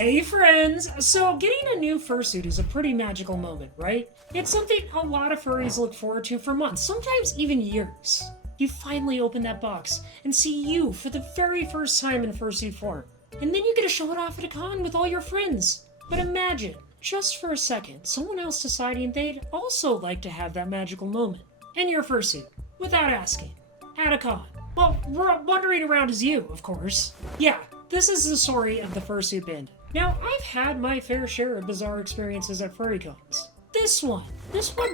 Hey friends! So getting a new fursuit is a pretty magical moment, right? It's something a lot of furries look forward to for months, sometimes even years. You finally open that box and see you for the very first time in fursuit form. And then you get to show it off at a con with all your friends. But imagine, just for a second, someone else deciding they'd also like to have that magical moment in your fursuit, without asking, at a con. Well, wandering around as you, of course. Yeah, this is the story of the Fursuit Bandit. Now, I've had my fair share of bizarre experiences at furry cons. This one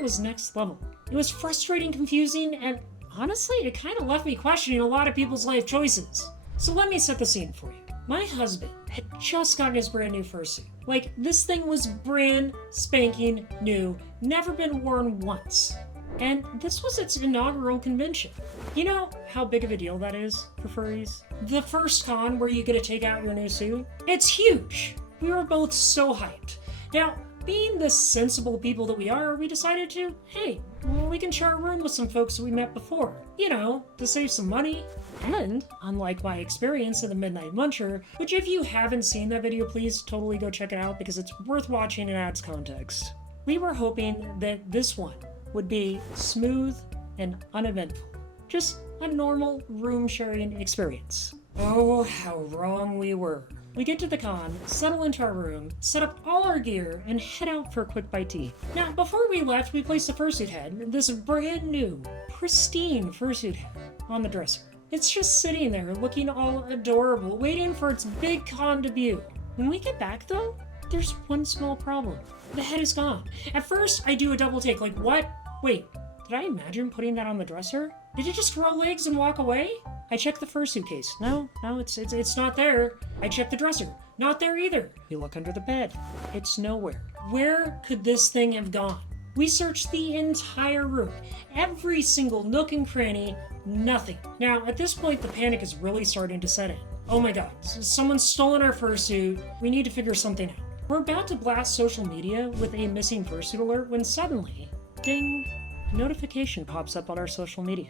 was next level. It was frustrating, confusing, and honestly, it kind of left me questioning a lot of people's life choices. So let me set the scene for you. My husband had just gotten his brand new fursuit. Like, this thing was brand spanking new, never been worn once. And this was its inaugural convention. You know how big of a deal that is for furries? The first con where you get to take out your new suit? It's huge! We were both so hyped. Now, being the sensible people that we are, we decided to, hey, well, we can share a room with some folks that we met before. You know, to save some money. And, unlike my experience in the Midnight Muncher, which if you haven't seen that video, please totally go check it out because it's worth watching and adds context. We were hoping that this one would be smooth and uneventful. Just a normal room-sharing experience. Oh, how wrong we were. We get to the con, settle into our room, set up all our gear, and head out for a quick bite to eat. Now, before we left, we placed the fursuit head, this brand new, pristine fursuit head, on the dresser. It's just sitting there, looking all adorable, waiting for its big con debut. When we get back, though, there's one small problem. The head is gone. At first, I do a double take, like, what? Wait, did I imagine putting that on the dresser? Did it just grow legs and walk away? I checked the fursuit case. No, it's not there. I checked the dresser. Not there either. We look under the bed. It's nowhere. Where could this thing have gone? We searched the entire room. Every single nook and cranny. Nothing. Now, at this point, the panic is really starting to set in. Oh my god, someone's stolen our fursuit. We need to figure something out. We're about to blast social media with a missing fursuit alert when suddenly, ding, a notification pops up on our social media.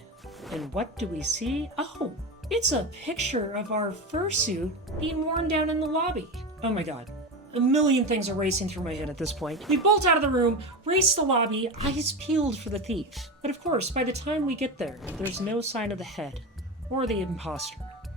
And what do we see? Oh, it's a picture of our fursuit being worn down in the lobby. Oh my god. A million things are racing through my head at this point. We bolt out of the room, race the lobby, eyes peeled for the thief. But of course, by the time we get there, there's no sign of the head or the imposter.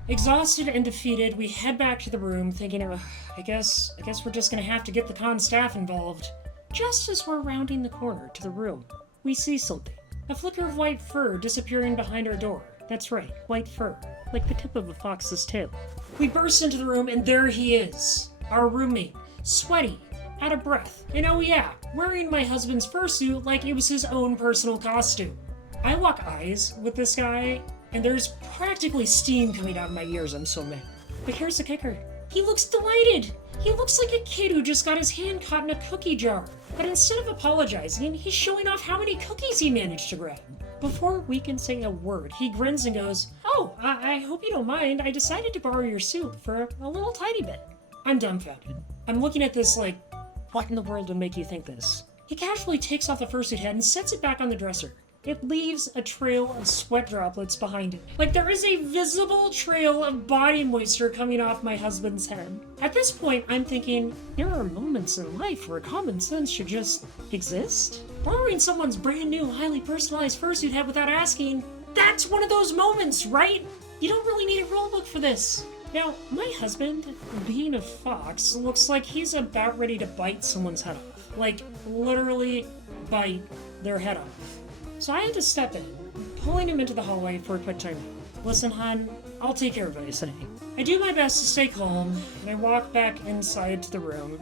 Exhausted and defeated, we head back to the room thinking, I guess we're just gonna have to get the con staff involved. Just as we're rounding the corner to the room, we see something. A flicker of white fur disappearing behind our door. That's right, white fur, like the tip of a fox's tail. We burst into the room and there he is, our roommate, sweaty, out of breath, and oh yeah, wearing my husband's fursuit like it was his own personal costume. I lock eyes with this guy, and there's practically steam coming out of my ears. I'm so mad. But here's the kicker. He looks delighted. He looks like a kid who just got his hand caught in a cookie jar. But instead of apologizing, he's showing off how many cookies he managed to grab. Before we can say a word, he grins and goes, "Oh, I hope you don't mind. I decided to borrow your suit for a little tiny bit." I'm dumbfounded. I'm looking at this like, what in the world would make you think this? He casually takes off the fursuit head and sets it back on the dresser. It leaves a trail of sweat droplets behind it. Like there is a visible trail of body moisture coming off my husband's head. At this point, I'm thinking, there are moments in life where common sense should just exist. Borrowing someone's brand new, highly personalized fursuit head without asking, that's one of those moments, right? You don't really need a rulebook for this. Now, my husband, being a fox, looks like he's about ready to bite someone's head off. Like, literally bite their head off. So I had to step in, pulling him into the hallway for a quick timeout. Listen, hon, I'll take care of what I say. I do my best to stay calm, and I walk back inside to the room.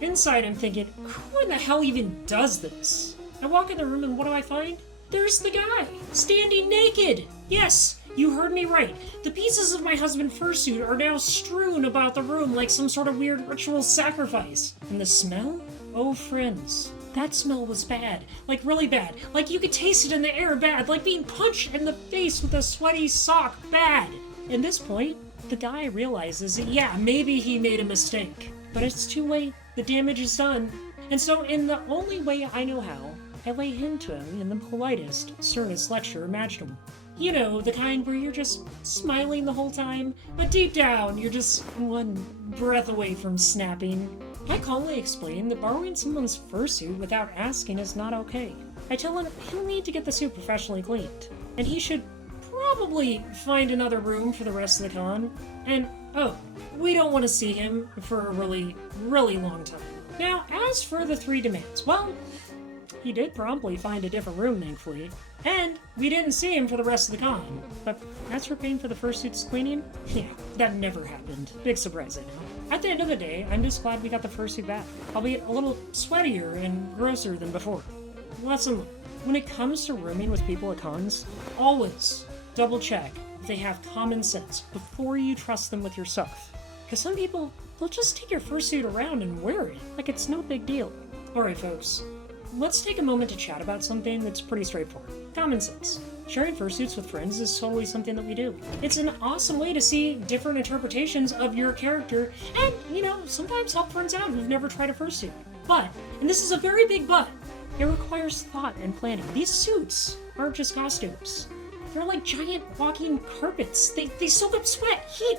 Inside I'm thinking, who in the hell even does this? I walk in the room and what do I find? There's the guy, standing naked! Yes, you heard me right. The pieces of my husband's fursuit are now strewn about the room like some sort of weird ritual sacrifice. And the smell? Oh, friends. That smell was bad. Like really bad. Like you could taste it in the air bad. Like being punched in the face with a sweaty sock bad. At this point, the guy realizes that yeah, maybe he made a mistake. But it's too late. The damage is done. And so in the only way I know how, I lay into him in the politest, sternest lecture imaginable. You know, the kind where you're just smiling the whole time, but deep down, you're just one breath away from snapping. I calmly explain that borrowing someone's fursuit without asking is not okay. I tell him he'll need to get the suit professionally cleaned, and he should probably find another room for the rest of the con. And, oh, we don't want to see him for a really, really long time. Now, as for the 3 demands, well, he did promptly find a different room, thankfully. And we didn't see him for the rest of the con. But as for paying for the fursuit's cleaning, yeah, that never happened. Big surprise, I know. At the end of the day, I'm just glad we got the fursuit back, albeit a little sweatier and grosser than before. Lesson learned. When it comes to rooming with people at cons, always double check if they have common sense before you trust them with your stuff. Because some people, they'll just take your fursuit around and wear it like it's no big deal. Alright folks, let's take a moment to chat about something that's pretty straightforward. Common sense. Sharing fursuits with friends is totally something that we do. It's an awesome way to see different interpretations of your character and, sometimes help friends out who've never tried a fursuit. But, and this is a very big but, it requires thought and planning. These suits aren't just costumes. They're like giant walking carpets. They soak up sweat, heat,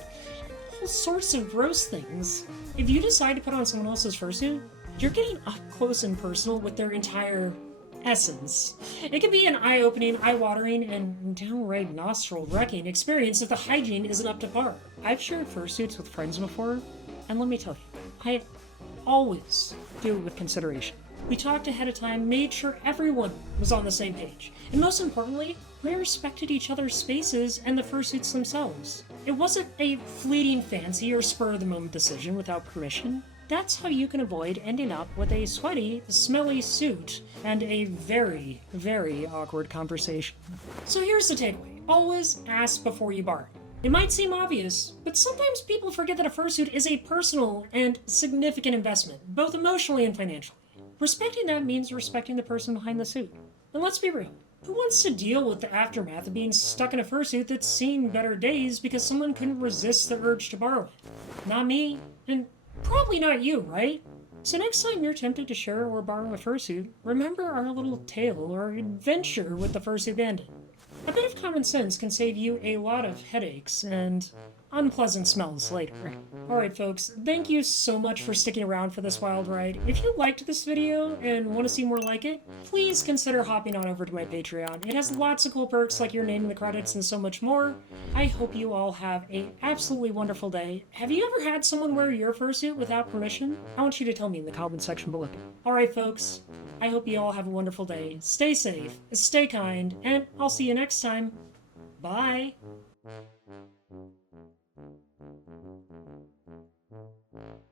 all sorts of gross things. If you decide to put on someone else's fursuit, you're getting up close and personal with their entire essence. It can be an eye-opening, eye-watering, and downright nostril-wrecking experience if the hygiene isn't up to par. I've shared fursuits with friends before, and let me tell you, I always do it with consideration. We talked ahead of time, made sure everyone was on the same page, and most importantly, we respected each other's spaces and the fursuits themselves. It wasn't a fleeting fancy or spur-of-the-moment decision without permission. That's how you can avoid ending up with a sweaty, smelly suit and a very, very awkward conversation. So here's the takeaway. Always ask before you borrow. It might seem obvious, but sometimes people forget that a fursuit is a personal and significant investment, both emotionally and financially. Respecting that means respecting the person behind the suit. And let's be real. Who wants to deal with the aftermath of being stuck in a fursuit that's seen better days because someone couldn't resist the urge to borrow it? Not me, and probably not you, right? So next time you're tempted to share or borrow a fursuit, remember our little tale or adventure with the Fursuit Bandit. A bit of common sense can save you a lot of headaches and unpleasant smells later. Alright folks, thank you so much for sticking around for this wild ride. If you liked this video and want to see more like it, please consider hopping on over to my Patreon. It has lots of cool perks like your name in the credits and so much more. I hope you all have a absolutely wonderful day. Have you ever had someone wear your fursuit without permission? I want you to tell me in the comment section below. Alright folks, I hope you all have a wonderful day. Stay safe, stay kind, and I'll see you next time. Bye! Thank you.